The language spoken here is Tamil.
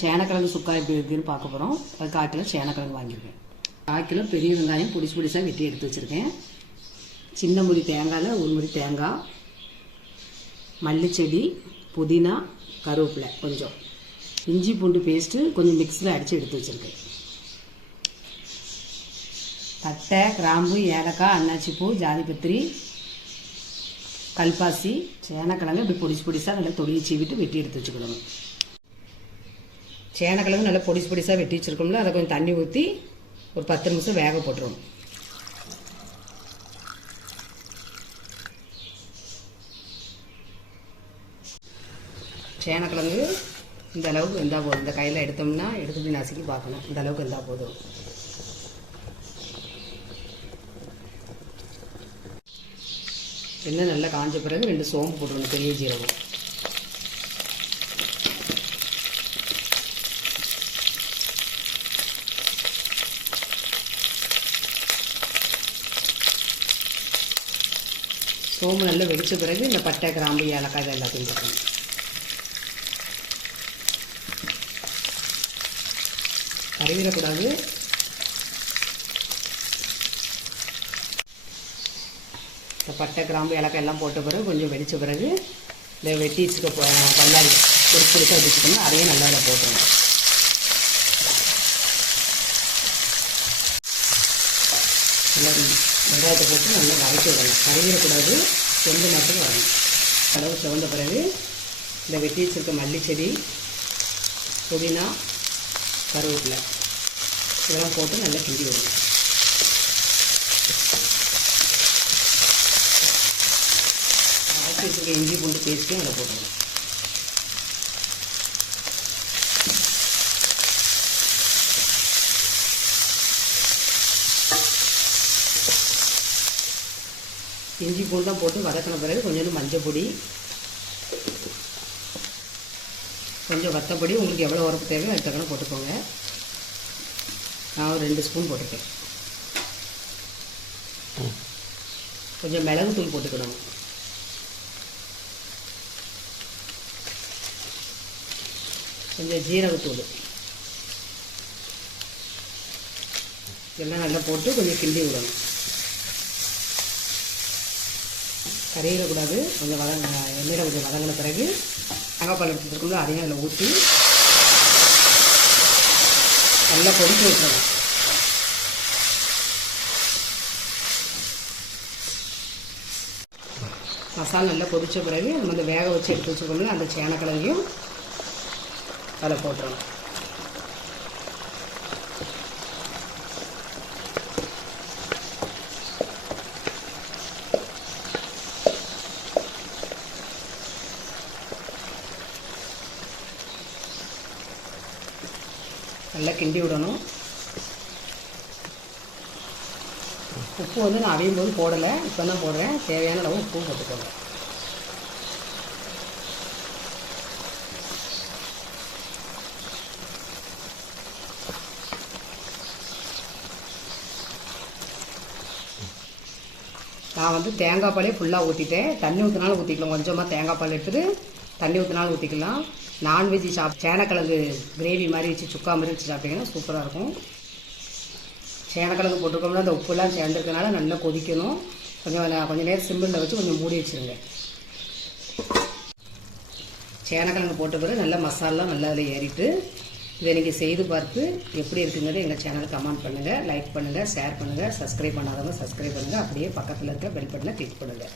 சேனக்கிழங்கு சுக்கா எப்படி இருக்குன்னு பார்க்க போகிறோம். அது 1/4 கிலோ சேனக்கிழங்கு வாங்கியிருக்கேன். 1/4 கிலோ பெரிய வெங்காயம் பொடிசு பொடிசாக வெட்டி எடுத்து வச்சுருக்கேன். சின்ன முடி தேங்காயில் 1 முடி தேங்காய், மல்லிச்செடி, புதினா, கருவேப்பிலை கொஞ்சம், இஞ்சி பூண்டு பேஸ்ட்டு கொஞ்சம் மிக்ஸில் அடித்து எடுத்து வச்சுருக்கேன். பட்டை, கிராம்பு, ஏலக்காய், அன்னாச்சிப்பூ, ஜாதிபத்திரி, கல்பாசி, சேனக்கிழங்கு இப்படி பொடிசு பொடிசாக நல்லா தொழில் சீவிட்டு வெட்டி எடுத்து வச்சுக்கணும். சேனக்கிழங்கு நல்லா பொடிசு பொடிசாக வெட்டி வச்சுருக்கோம்ல, அதை கொஞ்சம் தண்ணி ஊற்றி ஒரு 10 நிமிஷம் வேக போட்டுருவோம். சேனக்கிழங்கு இந்த அளவுக்கு வெந்தால் போதும். இந்த கையில் எடுத்தோம்னா எடுத்துட்டு நசுக்கி பார்க்கணும். இந்த அளவுக்கு வெந்தால் போதும். எண்ணெய் நல்லா காஞ்ச பிறகு 2 சோம்பு போட்டுருணும், பெரிய ஜீரகம். சோம்பு நல்லா வெடித்த பிறகு இந்த பட்டை, கிராம்பு, ஏலக்காய் இதை எல்லாத்தையும் போட்டுக்கணும். கறிவிடக்கூடாது. இந்த பட்டை, கிராம்பு, ஏலக்காய் எல்லாம் போட்ட பிறகு கொஞ்சம் வெடித்த பிறகு இந்த வெட்டி வச்சுக்க பல்லாரி பொடிச்சு பொடிச்சா வச்சுக்கணும். அதையும் நல்லா இதில் போட்டுருணும். நல்லா வெங்காயத்தை போட்டு நல்லா வதக்கி விடணும். கறிவிடக்கூடாது. செந்து மட்டும் வரணும். அளவு சிவந்த பிறகு இந்த வெட்டி வச்சுருக்க மல்லிச்செடி, புதினா, கருவேப்பிலை இதெல்லாம் போட்டு நல்லா கிண்டி விடணும். வதக்கி வச்சுருக்க இஞ்சி பூண்டு பேஸ்ட்டையும் அதில் போட்டுடணும். இஞ்சி பூண்டாக போட்டு வதக்கின பிறகு கொஞ்சோண்டு மஞ்சள் பொடி, கொஞ்சம் வத்தப்பொடி, உங்களுக்கு எவ்வளோ உரப்பு தேவையோ அது தக்கன போட்டுக்கோங்க. நான் ஒரு 2 ஸ்பூன் போட்டிருக்கேன். கொஞ்சம் மிளகுத்தூள் போட்டுக்கணும். கொஞ்சம் ஜீரகத்தூள் இதெல்லாம் நல்லா போட்டு கொஞ்சம் கிண்டி விடணும். கறியிடக்கூடாது. கொஞ்சம் எண்ணெயில் கொஞ்சம் வதங்கின பிறகு தேங்காய் பால் எடுத்துருக்கோம்ல, அதையும் அதில் ஊற்றி நல்லா கொதிக்க விட்டுறணும். மசாலா நல்லா கொதித்த பிறகு நம்ம அந்த வேக வச்சு எடுத்து வச்சுக்கணும். அந்த சேனக்கிழங்கையும் அதில் போட்டுறணும். நல்லா கிண்டி விடணும். உப்பு வந்து நான் அவியும் போது போடலை, இப்போ தான் போடுறேன். தேவையான அளவு உப்பும் போட்டுக்கோங்க. நான் வந்து தேங்காய் பாலே ஃபுல்லாக ஊற்றிட்டேன். தண்ணி ஊற்றினாலும் ஊற்றிக்கலாம். கொஞ்சமாக தேங்காய் பால் எடுத்துகிட்டு தண்ணி ஊற்றினாலும் ஊற்றிக்கலாம். நான்வெஜ் சேனக்கிழங்கு கிரேவி மாதிரி வச்சு சுக்கா மாதிரி வச்சு சாப்பிட்டீங்கன்னா சூப்பராக இருக்கும். சேனக்கிழங்கு போட்டுருக்கோம்னா அந்த உப்புலாம் சேர்ந்துருக்கனால நல்லா கொதிக்கணும். கொஞ்சம் நேரம் சிம்பிளில் வச்சு கொஞ்சம் மூடி வச்சுருங்க. சேனக்கிழங்கு போட்ட பிறகு நல்லா மசாலாம் நல்லா அதில் ஏறிட்டு இதை நீங்கள் செய்து பார்த்து எப்படி இருக்குங்கிறது எங்கள் சேனலுக்கு கமெண்ட் பண்ணுங்கள், லைக் பண்ணுங்கள், ஷேர் பண்ணுங்கள். சப்ஸ்கிரைப் பண்ணாதவங்க சப்ஸ்கிரைப் பண்ணுங்கள். அப்படியே பக்கத்தில் இருக்க பெல் பட்டனை கிளிக் பண்ணுங்கள்.